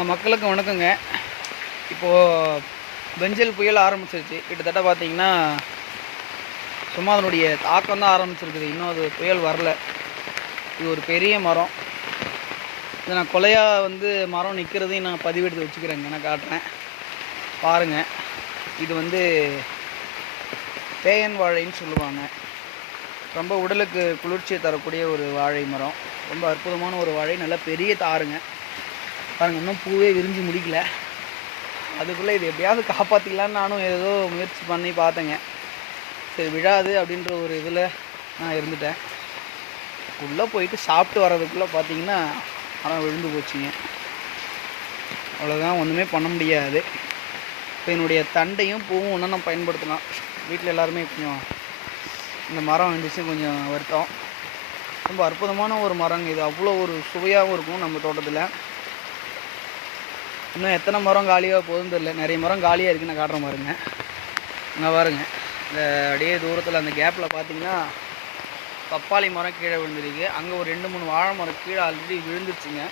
மக்களுக்கு வணக்கங்க. இப்போது பெஞ்சல் புயல் ஆரம்பிச்சிருச்சு. கிட்டத்தட்ட பார்த்தீங்கன்னா, சும்மா அதனுடைய தாக்கம் தான் ஆரம்பிச்சிருக்குது. இன்னும் அது புயல் வரல. இது ஒரு பெரிய மரம். இதை நான் கொலையாக மரம் நிற்கிறதையும் நான் பதிவெடுத்து வச்சுக்கிறேங்க. நான் காட்டுறேன் பாருங்கள். இது பேயன் வாழைன்னு சொல்லுவாங்க. ரொம்ப உடலுக்கு குளிர்ச்சியை தரக்கூடிய ஒரு வாழை மரம். ரொம்ப அற்புதமான ஒரு வாழை. நல்ல பெரிய தாருங்க. பாருங்கள், இன்னும் பூவே விரிஞ்சு முடிக்கல. அதுக்குள்ளே இது எப்படியாவது காப்பாற்றிக்கலான்னு நானும் ஏதோ முயற்சி பண்ணி பார்த்தேங்க. சரி விழாது அப்படின்ற ஒரு இதில் நான் இருந்துட்டேன். உள்ளே போயிட்டு சாப்பிட்டு வர்றதுக்குள்ளே பார்த்தீங்கன்னா மரம் விழுந்து போச்சுங்க. அவ்வளோதான், ஒன்றுமே பண்ண முடியாது. இப்போ என்னுடைய தண்டையும் பூவும் ஒன்றா நான் பயன்படுத்தலாம். வீட்டில் எல்லாருமே கொஞ்சம் இந்த மரம் இருந்துச்சு கொஞ்சம் வருத்தம். ரொம்ப அற்புதமான ஒரு மரங்க இது. அவ்வளோ ஒரு சுவையாகவும் இருக்கும் நம்ம தோட்டத்தில். இன்னும் எத்தனை மரம் காலியாக போகுதுன்னு தெரியல. நிறைய மரம் காலியாக இருக்குது. நான் காட்டுறேன் பாருங்கள். இங்கே பாருங்கள், இந்த அப்படியே தூரத்தில் அந்த கேப்பில் பார்த்தீங்கன்னா பப்பாளி மரம் கீழே விழுந்துருக்கு. அங்கே ஒரு 2-3 வாழை மரம் கீழே ஆல்ரெடி விழுந்துருச்சுங்க.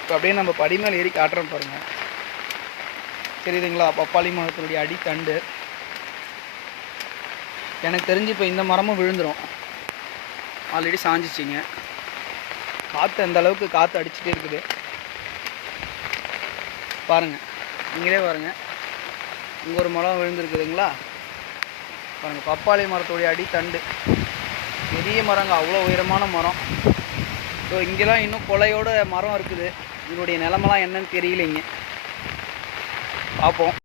இப்போ அப்படியே நம்ம படி மேலே ஏறி காட்டுறோம் பாருங்கள். தெரியுதுங்களா? பப்பாளி மரத்தினுடைய அடித்தண்டு. எனக்கு தெரிஞ்சு இப்போ இந்த மரமும் விழுந்துடும். ஆல்ரெடி சாஞ்சிச்சிங்க. காற்று அந்த அளவுக்கு காற்று அடிச்சுட்டே இருக்குது பாருங்கள். நீங்களே பாருங்கள், இங்கே ஒரு மரம் விழுந்துருக்குதுங்களா பாருங்கள். பப்பாளி மரத்துடைய அடித்தண்டு பெரிய மரங்க, அவ்வளோ உயரமான மரம். ஸோ இங்கெல்லாம் இன்னும் கொலையோட மரம் இருக்குது. இதனுடைய நிலமெல்லாம் என்னன்னு தெரியலைங்க. பார்ப்போம்.